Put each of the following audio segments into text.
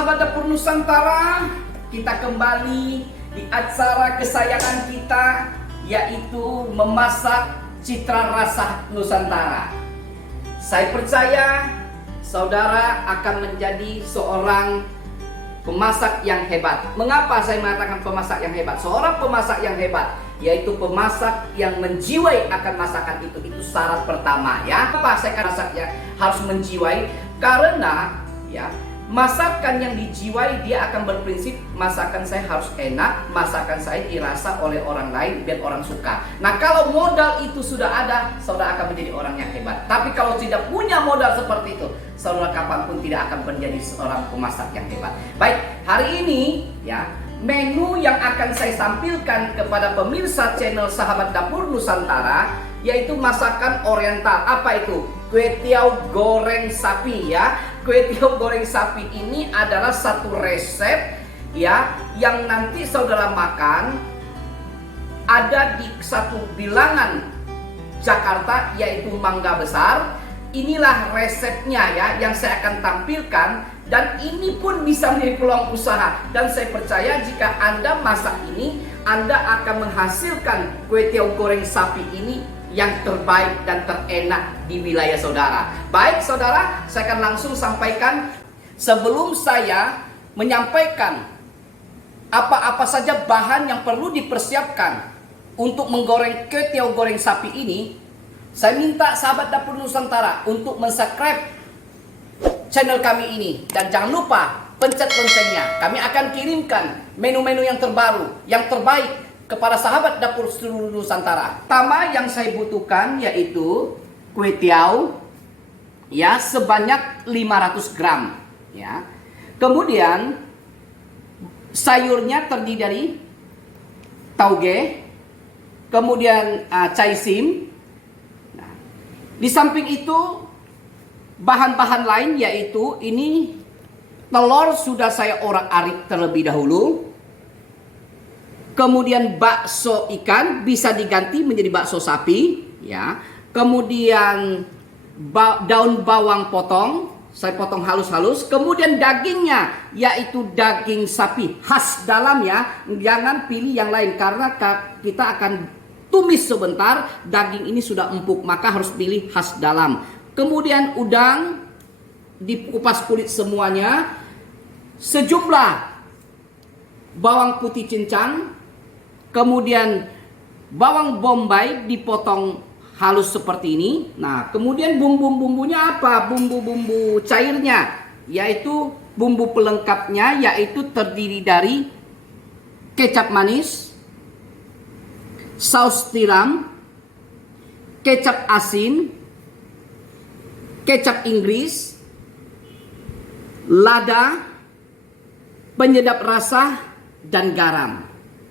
Sahabat Dapur Nusantara, kita kembali di acara kesayangan kita, yaitu memasak citra rasa Nusantara. Saya percaya saudara akan menjadi seorang pemasak yang hebat. Mengapa saya mengatakan pemasak yang hebat? Seorang pemasak yang hebat yaitu pemasak yang menjiwai akan masakan itu. Itu syarat pertama, ya. Apa saya kata masaknya harus menjiwai? Karena ya, masakan yang dijiwai dia akan berprinsip masakan saya harus enak, masakan saya dirasa oleh orang lain biar orang suka. Nah, kalau modal itu sudah ada, saudara akan menjadi orang yang hebat. Tapi kalau tidak punya modal seperti itu, saudara kapanpun tidak akan menjadi seorang pemasak yang hebat. Baik, hari ini ya, menu yang akan saya tampilkan kepada pemirsa channel Sahabat Dapur Nusantara yaitu masakan oriental. Apa itu? Kue tiaw goreng sapi, ya. Kue tiaw goreng sapi ini adalah satu resep ya yang nanti saudara makan ada di satu bilangan Jakarta yaitu Mangga Besar. Inilah resepnya ya yang saya akan tampilkan, dan ini pun bisa menjadi peluang usaha, dan saya percaya jika Anda masak ini, Anda akan menghasilkan kue tiaw goreng sapi ini yang terbaik dan terenak di wilayah saudara. Baik saudara, saya akan langsung sampaikan. Sebelum saya menyampaikan apa-apa saja bahan yang perlu dipersiapkan untuk menggoreng kue tiaw goreng sapi ini, saya minta sahabat Dapur Nusantara untuk mensubscribe channel kami ini, dan jangan lupa pencet loncengnya. Kami akan kirimkan menu-menu yang terbaru, yang terbaik kepada sahabat Dapur seluruh Nusantara. Pertama yang saya butuhkan yaitu kue tiaw ya sebanyak 500 gram ya. Kemudian sayurnya terdiri dari tauge, kemudian caisim. Nah, di samping itu bahan-bahan lain yaitu ini telur sudah saya orak-arik terlebih dahulu. Kemudian bakso ikan bisa diganti menjadi bakso sapi ya. Kemudian daun bawang potong, saya potong halus-halus. Kemudian dagingnya yaitu daging sapi khas dalam ya. Jangan pilih yang lain karena kita akan tumis sebentar. Daging ini sudah empuk, maka harus pilih khas dalam. Kemudian udang dikupas kulit semuanya. Sejumlah bawang putih cincang. Kemudian bawang bombay dipotong halus seperti ini. Nah, kemudian bumbu-bumbunya apa? Bumbu-bumbu cairnya, yaitu bumbu pelengkapnya, yaitu terdiri dari kecap manis, saus tiram, kecap asin, kecap Inggris, lada, penyedap rasa, dan garam.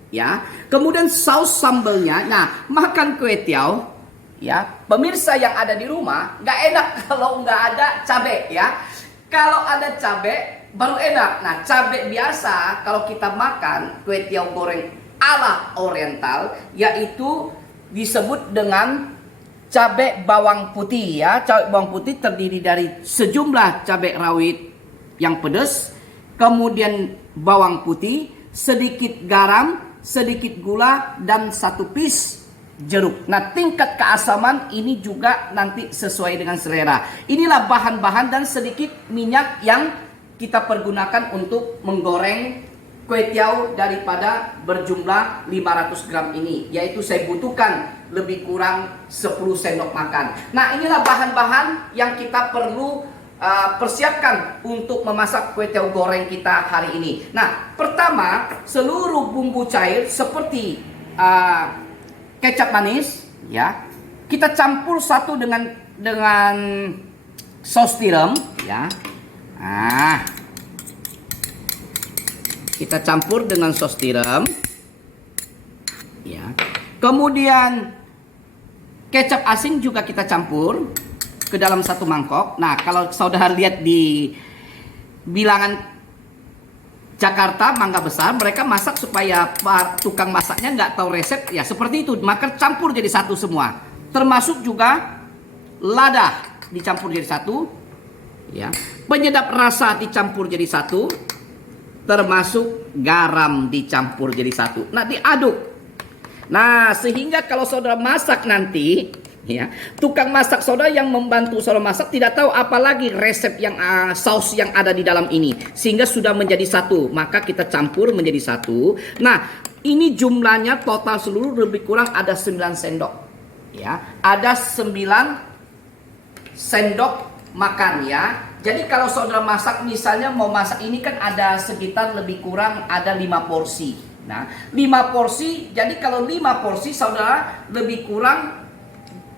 Ya, kemudian saus sambalnya. Nah, makan kue tiaw, ya, pemirsa yang ada di rumah, nggak enak kalau nggak ada cabai, ya. Kalau ada cabai, baru enak. Nah, cabai biasa kalau kita makan kue tiaw goreng ala oriental, yaitu disebut dengan cabai bawang putih, ya. Cabai bawang putih terdiri dari sejumlah cabai rawit yang pedas, kemudian bawang putih, sedikit garam, sedikit gula, dan satu piece jeruk. Nah, tingkat keasaman ini juga nanti sesuai dengan selera. Inilah bahan-bahan dan sedikit minyak yang kita pergunakan untuk menggoreng kue tiaw daripada berjumlah 500 gram ini. Yaitu saya butuhkan lebih kurang 10 sendok makan. Nah, inilah bahan-bahan yang kita perlu persiapkan untuk memasak kue tiaw goreng kita hari ini. Nah, pertama, seluruh bumbu cair seperti kecap manis ya, kita campur satu dengan saus tiram ya. Nah, kita campur dengan saus tiram ya. Kemudian kecap asin juga kita campur ke dalam satu mangkok. Nah, kalau saudara lihat di bilangan Jakarta Mangga Besar, mereka masak supaya tukang masaknya nggak tahu resep ya seperti itu, maka campur jadi satu semua. Termasuk juga lada dicampur jadi satu ya. Penyedap rasa dicampur jadi satu termasuk garam dicampur jadi satu. Nah, diaduk. Nah, sehingga kalau saudara masak nanti, ya, tukang masak saudara yang membantu saudara masak tidak tahu apalagi resep yang saus yang ada di dalam ini, sehingga sudah menjadi satu. Maka kita campur menjadi satu. Nah, ini jumlahnya total seluruh lebih kurang ada 9 sendok. Ya, ada 9 sendok makan ya. Jadi kalau saudara masak, misalnya mau masak ini kan ada sekitar lebih kurang ada 5 porsi. Nah, 5 porsi, jadi kalau 5 porsi saudara lebih kurang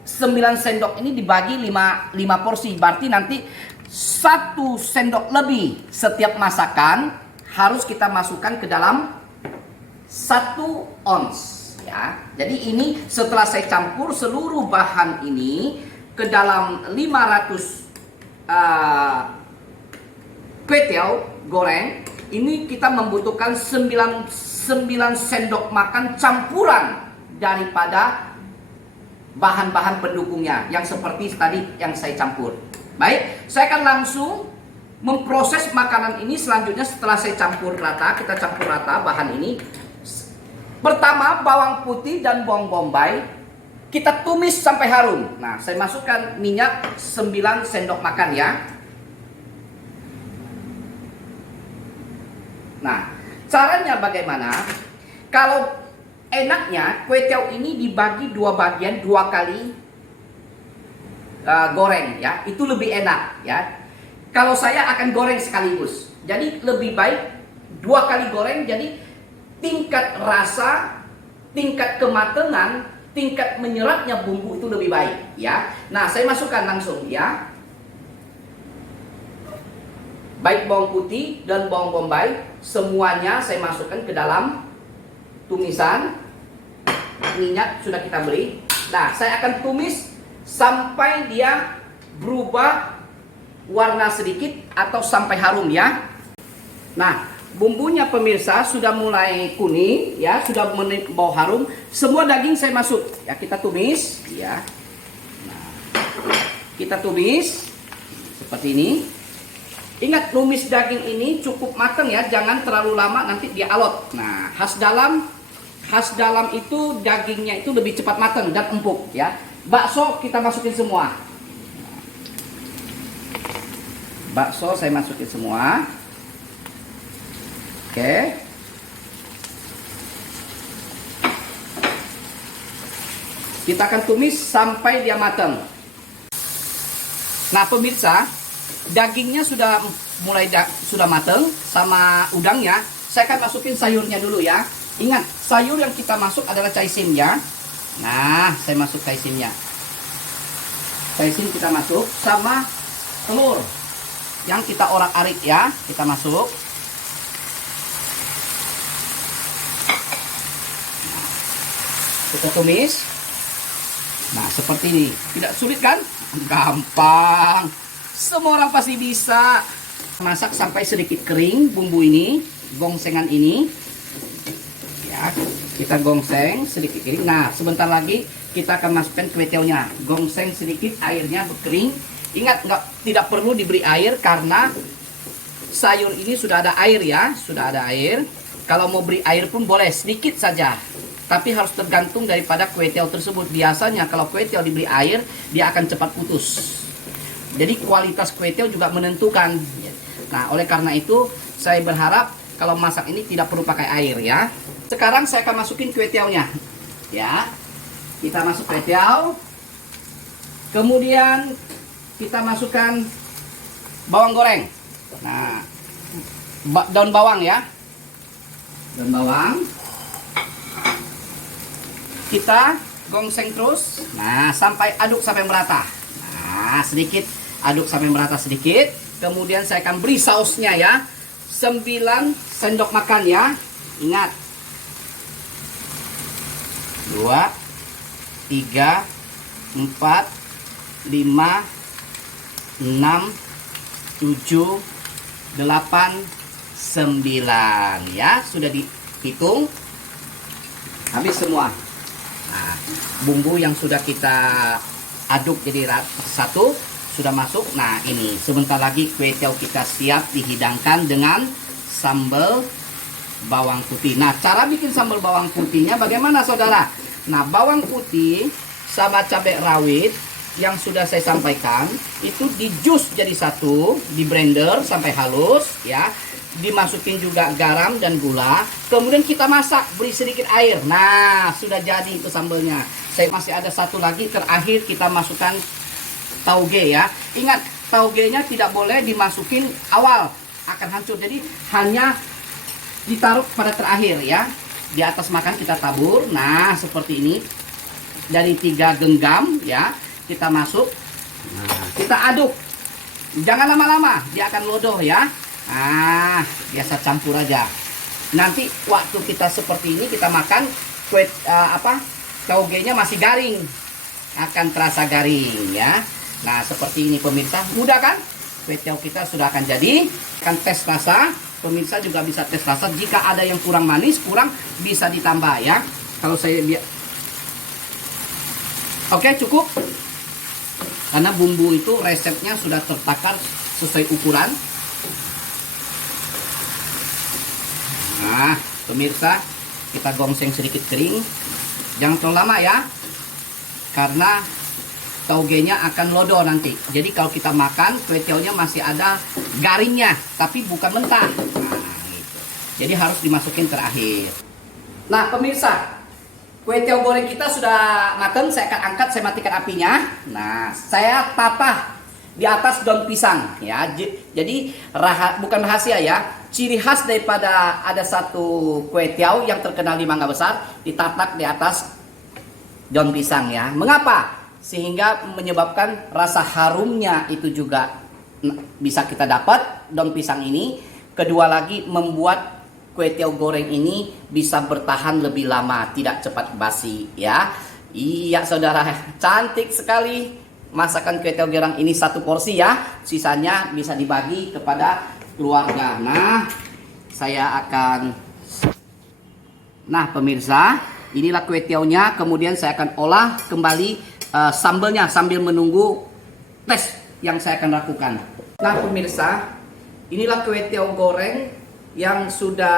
9 sendok ini dibagi 5 porsi. Berarti nanti 1 sendok lebih setiap masakan harus kita masukkan ke dalam 1 ons ya. Jadi ini setelah saya campur seluruh bahan ini ke dalam 500 kue tiaw goreng, ini kita membutuhkan 9 sendok makan campuran daripada bahan-bahan pendukungnya yang seperti tadi yang saya campur. Baik, saya akan langsung memproses makanan ini selanjutnya. Setelah saya campur rata, kita campur rata bahan ini. Pertama, bawang putih dan bawang bombay kita tumis sampai harum. Nah, saya masukkan minyak 9 sendok makan ya. Nah, caranya bagaimana? Kalau enaknya kue tiaw ini dibagi 2 bagian, 2 kali goreng ya. Itu lebih enak ya. Kalau saya akan goreng sekaligus. Jadi lebih baik 2 kali goreng, jadi tingkat rasa, tingkat kematangan, tingkat menyerapnya bumbu itu lebih baik ya. Nah, saya masukkan langsung ya. Baik bawang putih dan bawang bombay, semuanya saya masukkan ke dalam tumisan. Minyak sudah kita beli. Nah, saya akan tumis sampai dia berubah warna sedikit atau sampai harum ya. Nah, bumbunya pemirsa sudah mulai kuning ya, sudah bau harum. Semua daging saya masuk ya, kita tumis ya. Nah, kita tumis seperti ini. Ingat, numis daging ini cukup matang ya, jangan terlalu lama nanti dia alot. Nah, khas dalam itu dagingnya itu lebih cepat matang dan empuk ya. Bakso kita masukin semua. Bakso saya masukin semua. Oke. Kita akan tumis sampai dia matang. Nah, pemirsa, dagingnya sudah mulai sudah matang sama udangnya. Saya akan masukin sayurnya dulu ya. Ingat, sayur yang kita masuk adalah caisim ya. Nah, saya masuk caisimnya. Caisim kita masuk sama telur yang kita orak-arik ya. Kita masuk. Kita tumis. Nah, seperti ini. Tidak sulit kan? Gampang. Semua orang pasti bisa. Masak sampai sedikit kering bumbu ini, gongsengan ini. Ya, kita gongseng sedikit kering. Nah, sebentar lagi kita akan masukkan kue tiawnya. Gongseng sedikit, airnya berkering. Ingat, tidak perlu diberi air karena sayur ini sudah ada air ya, sudah ada air. Kalau mau beri air pun boleh, sedikit saja. Tapi harus tergantung daripada kue tiaw tersebut. Biasanya kalau kue tiaw diberi air, dia akan cepat putus. Jadi kualitas kue tiaw juga menentukan. Nah, oleh karena itu saya berharap kalau masak ini tidak perlu pakai air ya. Sekarang saya akan masukin kue tiawnya. Ya. Kita masuk kue tiaw. Kemudian kita masukkan bawang goreng. Nah, daun bawang ya. Daun bawang. Kita gongseng terus. Nah, sampai aduk sampai merata. Nah, sedikit aduk sampai merata sedikit. Kemudian saya akan beri sausnya ya. 9 sendok makan ya. Ingat. 2 3 4 5 6 7 8 9 ya. Sudah dihitung. Habis semua. Nah, bumbu yang sudah kita aduk jadi satu sudah masuk. Nah, ini sebentar lagi kue tiaw kita siap dihidangkan dengan sambal bawang putih. Nah, cara bikin sambal bawang putihnya bagaimana, saudara? Nah, bawang putih sama cabai rawit yang sudah saya sampaikan itu di jus jadi satu, di blender sampai halus ya. Dimasukin juga garam dan gula, kemudian kita masak, beri sedikit air. Nah, sudah jadi itu sambalnya. Saya masih ada satu lagi, terakhir kita masukkan tauge ya. Ingat, taugenya tidak boleh dimasukin awal, akan hancur. Jadi hanya ditaruh pada terakhir ya. Di atas makan kita tabur. Nah, seperti ini. Dari 3 genggam ya, kita masuk. Nah, kita aduk. Jangan lama-lama, dia akan lodoh ya. Nah, biasa campur aja. Nanti waktu kita seperti ini kita makan, taugenya masih garing, akan terasa garing ya. Nah, seperti ini pemirsa, mudah kan? Kue tiaw kita sudah akan jadi. Akan tes rasa, pemirsa juga bisa tes rasa. Jika ada yang kurang manis, kurang, bisa ditambah ya. Kalau saya biar, oke, cukup. Karena bumbu itu resepnya sudah tertakar sesuai ukuran. Nah, pemirsa, kita gongseng sedikit kering. Jangan terlalu lama ya, karena taugenya akan lodo nanti. Jadi kalau kita makan, kue tiawnya masih ada garingnya, tapi bukan mentah. Nah, gitu. Jadi harus dimasukin terakhir. Nah, pemirsa, kue tiaw goreng kita sudah matang. Saya akan angkat, saya matikan apinya. Nah, saya tata di atas daun pisang ya. Jadi bukan rahasia ya. Ciri khas daripada ada satu kue tiaw yang terkenal di Mangga Besar, ditatak di atas daun pisang ya. Mengapa? Sehingga menyebabkan rasa harumnya itu juga bisa kita dapat daun pisang ini. Kedua lagi, membuat kue tiaw goreng ini bisa bertahan lebih lama, tidak cepat basi ya. Iya saudara, cantik sekali masakan kue tiaw goreng ini, satu porsi ya. Sisanya bisa dibagi kepada keluarga. Nah, saya akan, nah pemirsa, inilah kue tiawnya. Kemudian saya akan olah kembali sambalnya sambil menunggu tes yang saya akan lakukan. Nah pemirsa, inilah kue tiaw goreng yang sudah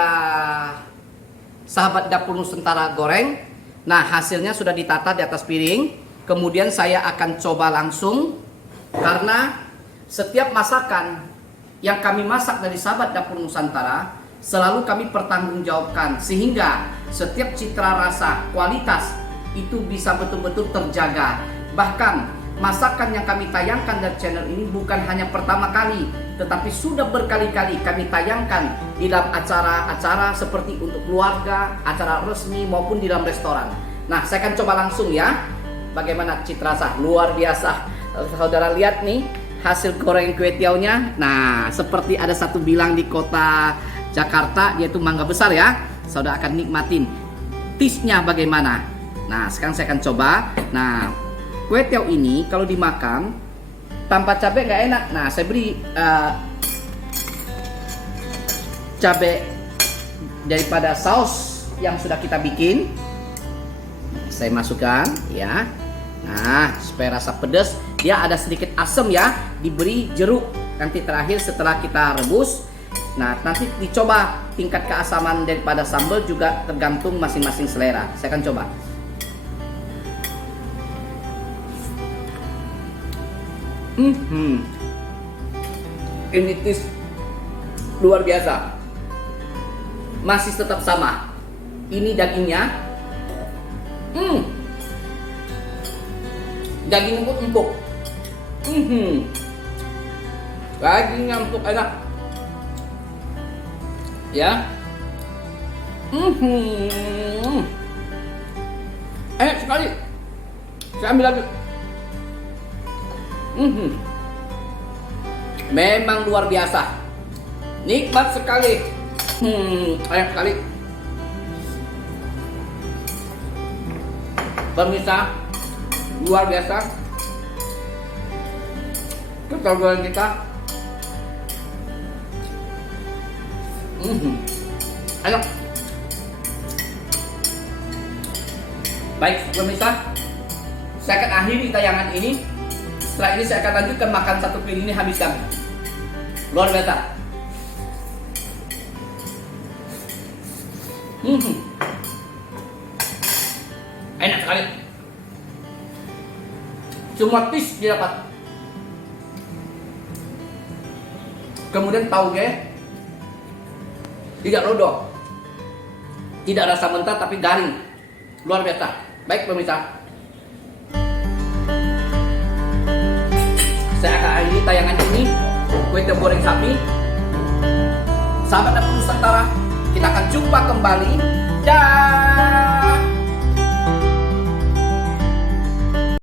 sahabat dapur Nusantara goreng. Nah, hasilnya sudah ditata di atas piring. Kemudian saya akan coba langsung, karena setiap masakan yang kami masak dari sahabat dapur Nusantara selalu kami pertanggungjawabkan, sehingga setiap citra rasa, kualitas itu bisa betul-betul terjaga. Bahkan masakan yang kami tayangkan dari channel ini bukan hanya pertama kali, tetapi sudah berkali-kali kami tayangkan di dalam acara-acara seperti untuk keluarga, acara resmi maupun di dalam restoran. Nah, saya akan coba langsung ya, bagaimana citra rasa. Luar biasa. Saudara lihat nih hasil goreng kue tiawnya. Nah, seperti ada satu bilang di kota Jakarta, yaitu Mangga Besar ya. Saudara akan nikmatin taste-nya bagaimana. Nah, sekarang saya akan coba. Nah, kue tiaw ini kalau dimakan tanpa cabai nggak enak. Nah, saya beri cabai daripada saus yang sudah kita bikin. Saya masukkan ya. Nah, supaya rasa pedas, dia ada sedikit asam ya, diberi jeruk nanti terakhir setelah kita rebus. Nah, nanti dicoba tingkat keasaman daripada sambal juga tergantung masing-masing selera. Saya akan coba. Ini taste luar biasa. Masih tetap sama. Ini dagingnya. Daging empuk-empuk. Dagingnya empuk, enak. Ya. Enak sekali. Saya ambil lagi. Memang luar biasa. Nikmat sekali. Enak sekali. Pemirsa, luar biasa. Kue goreng kita. Enak. Baik pemirsa, saya akan akhiri tayangan ini. Setelah ini saya akan lanjutkan makan satu piring ini, habiskan. Luar biasa. Enak sekali. Semua tis didapat. Kemudian tauge tidak lodok, tidak rasa mentah tapi garing, luar biasa. Baik pemirsa, saya akan akhiri tayangan ini. Kue tiaw goreng sapi. Sahabat dapur Nusantara, kita akan jumpa kembali. Dah.